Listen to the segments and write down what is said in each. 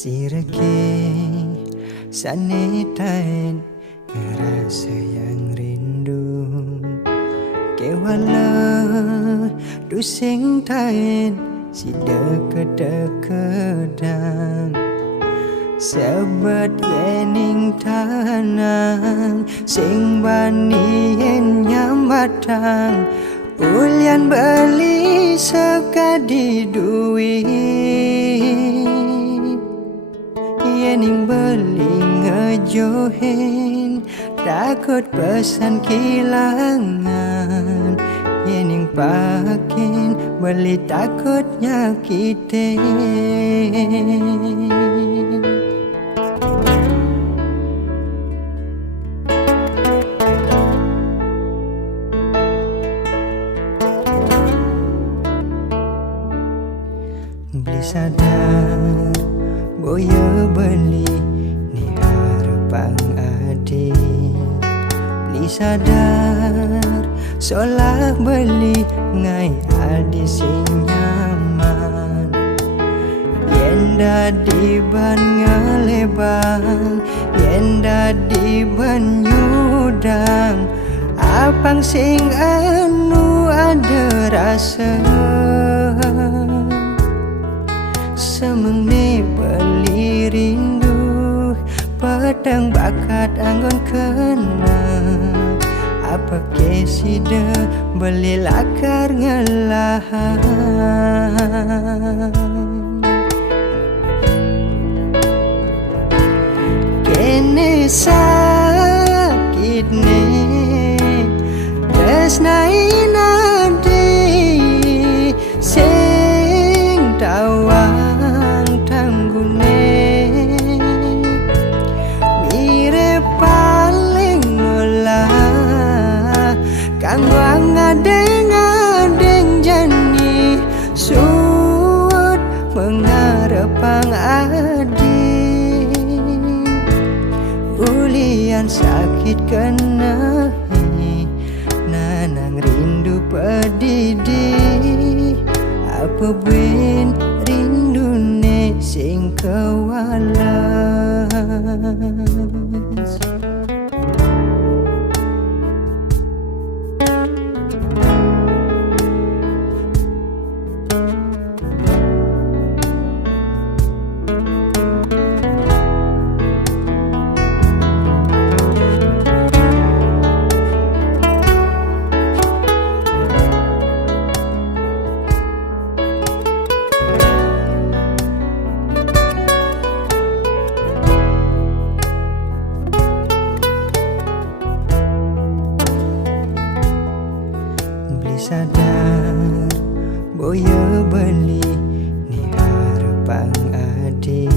Sirake sanetain ngerasa yang rindu kewala dusing tain si deket-deketan sebet yening tanang sing bani yen nyambatang ulian beli sekadi duit yening beli ngejohin takut pesan kilangan yening pakin beli takut nyakitin beli sadar boya beli ni harapan adi beli sadar solah beli ngai adi sing nyaman yen dadi ban ngelebang yen dadi ban nyudang apang sing anu ada rasa semeng ni beli rindu pedang bakat anggon kena apa kesida beli lakar ngelahan kene sakit ne tresnai nadi sing tawang kangwang ngadeng jani sud mengarepang adi ulian sakit kena nanang rindu pedidi apa buin rindu ne sing kewalas sadar boya beli ni harapan adi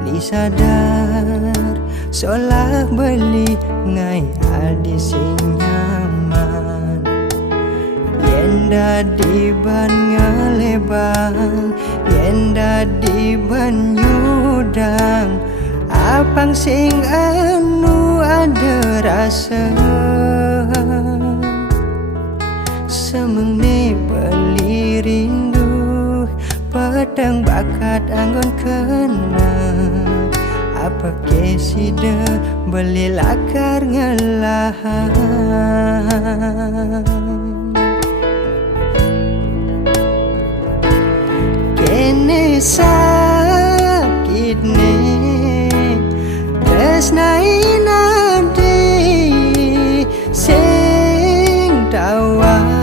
beli sadar solah beli ngai adi sing nyaman yen dadi ban ngelebang yen dadi ban nyudang apang sing anu ada rasa semeng ni beli rindu pedang bakat anggon kena apa kesida beli lakar ngelahan kene sakit ne tresnai nadi sing tawang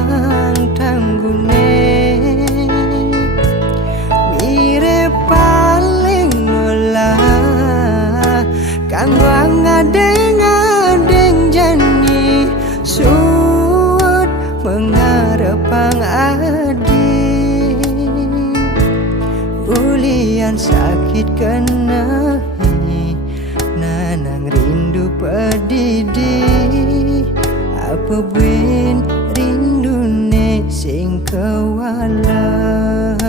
kangwang ngadeng jani sud mengarepang adi ulian sakit kena nanang rindu pedidi apa buin rindu ne sing kewalas